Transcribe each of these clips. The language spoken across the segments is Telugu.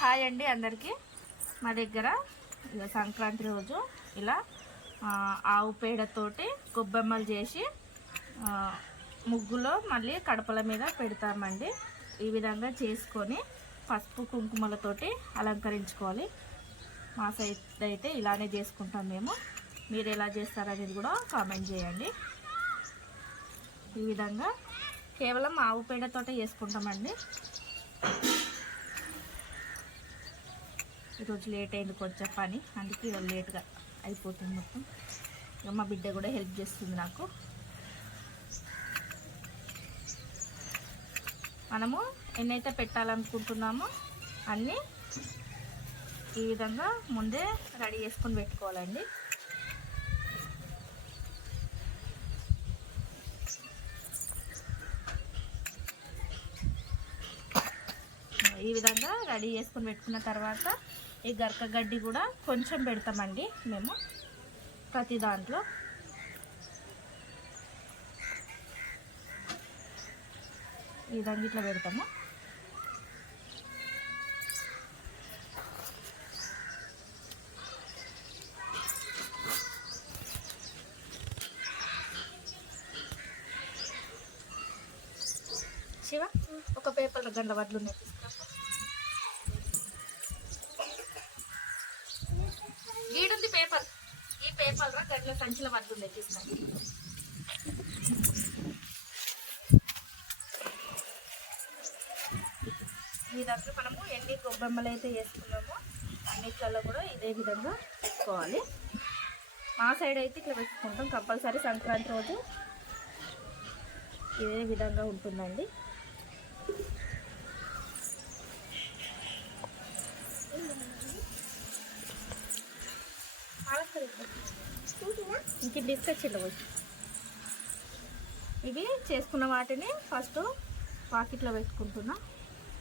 హాయ్ అండి అందరికీ. మా దగ్గర ఇక సంక్రాంతి రోజు ఇలా ఆవు పేడతోటి గొబ్బెమ్మలు చేసి ముగ్గులో మళ్ళీ కడపల మీద పెడతామండి. ఈ విధంగా చేసుకొని పసుపు కుంకుమలతోటి అలంకరించుకోవాలి. మా సైడ్ అయితే ఇలానే చేసుకుంటాం మేము. మీరు ఎలా చేస్తారనేది కూడా కామెంట్ చేయండి. ఈ విధంగా కేవలం ఆవు పేడతోటే చేసుకుంటామండి. ఈరోజు లేట్ అయింది కొంచెం పని. అందుకే ఇవాళ లేట్గా అయిపోతుంది మొత్తం. ఇక మా బిడ్డ కూడా హెల్ప్ చేస్తుంది నాకు. మనము ఎన్నైతే పెట్టాలనుకుంటున్నామో అన్నీ ఈ విధంగా ముందే రెడీ చేసుకొని పెట్టుకోవాలండి. ఈ విధంగా రెడీ చేసుకొని పెట్టుకున్న తర్వాత ఈ గరక గడ్డి కూడా కొంచెం పెడతామండి మేము ప్రతి దాంట్లో. ఈ విధంగా ఇట్లా పెడతాము. శివ ఒక పేపర్ గంట వడ్లు ఉన్నాయి పేపర్ ఈ పేపర్ రా గంటల సంచుల వడ్లు ఉన్నాయి ఈ దగ్గర మనము ఎన్ని గొబ్బెమ్మలు అయితే వేసుకున్నామో అన్నిట్లలో కూడా ఇదే విధంగా పెట్టుకోవాలి మా సైడ్ అయితే ఇట్లా పెట్టుకుంటాం. కంపల్సరీ సంక్రాంతి రోజు ఇదే విధంగా ఉంటుందండి. ఇంక డిస్కషన్ చిల్లవచ్చు ఇవి చేసుకున్న వాటిని ఫస్ట్ వాకిట్లో పెట్టుకుంటున్నా.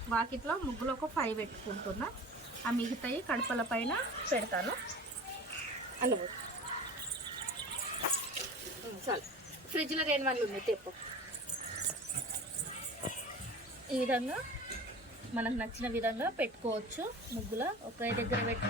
వాకిట్లో ముగ్గులో ఒక ఫైవ్ పెట్టుకుంటున్నా. ఆ మిగతాయి కడపల పైన పెడతాను. అలా చాలు. ఫ్రిడ్జ్లో రెండు వాళ్ళు ఉన్నాయి తెప్పు. ఈ విధంగా మనకు నచ్చిన విధంగా పెట్టుకోవచ్చు ముగ్గులో. ఒకే దగ్గర పెట్టు.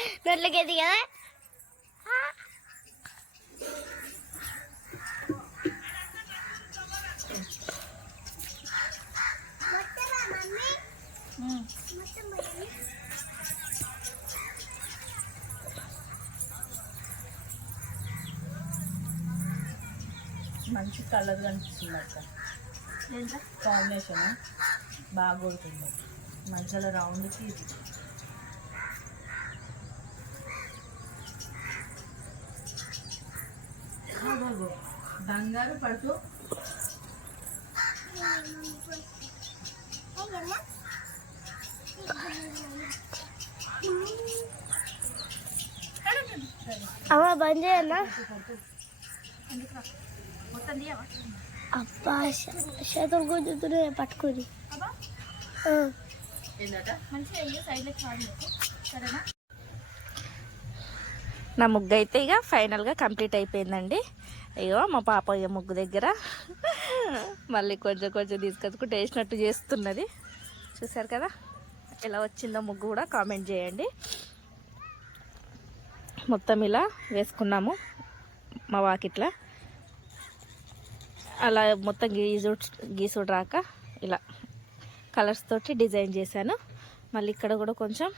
తినే. నోట్లకేది కదా. మంచి కలర్ కనిపిస్తుంది అక్క? కాంబినేషన్ బాగా కొడుతుంది మధ్యలో రౌండ్కి ఇది అబ్బబ్బో, బంగారు పట్టు. అమ్మ బంద్ చేయన్నా అబ్బా చేతులు గుంజుతున్నాయి పట్టుకుని. నా ముగ్గు అయితే ఇక ఫైనల్గా కంప్లీట్ అయిపోయిందండి. అయ్యో మా పాప ముగ్గు దగ్గర. మళ్ళీ కొంచెం కొంచెం తీసుకొచ్చుకుంటూ వేసినట్టు చేస్తున్నది. చూసారు కదా? ఎలా వచ్చిందో ముగ్గు కూడా కామెంట్ చేయండి. మొత్తం ఇలా వేసుకున్నాము మా వాకిట్లా. అలా మొత్తం గీసు గీసుడు రాక ఇలా కలర్స్ తోటి డిజైన్ చేశాను. మళ్ళీ ఇక్కడ కూడా కొంచెం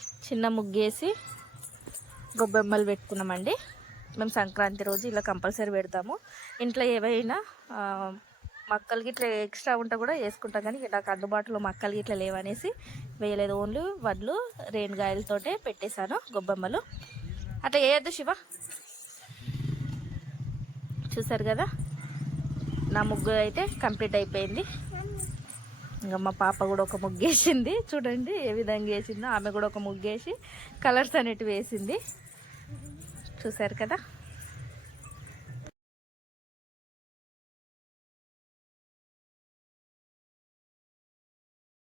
చిన్న ముగ్గేసి గొబ్బెమ్మలు పెట్టుకున్నామండి. మేము సంక్రాంతి రోజు ఇలా కంపల్సరీ పెడతాము. ఇంట్లో ఏవైనా మక్కలు గిట్ల ఎక్స్ట్రా ఉంటే కూడా వేసుకుంటాం కానీ నాకు అందుబాటులో మక్కలు గిట్ల లేవనేసి వేయలేదు. ఓన్లీ వడ్లు రేణుగాయలతోటే పెట్టేశాను గొబ్బెమ్మలు. అట్లా వేయద్దు శివ. చూసారు కదా? నా ముగ్గు అయితే కంప్లీట్ అయిపోయింది. ఇంకా మా పాప కూడా ఒక ముగ్గు వేసింది. చూడండి ఏ విధంగా వేసిందో. ఆమె కూడా ఒక ముగ్గు వేసి కలర్స్ అనేటివి వేసింది. చూసారు కదా?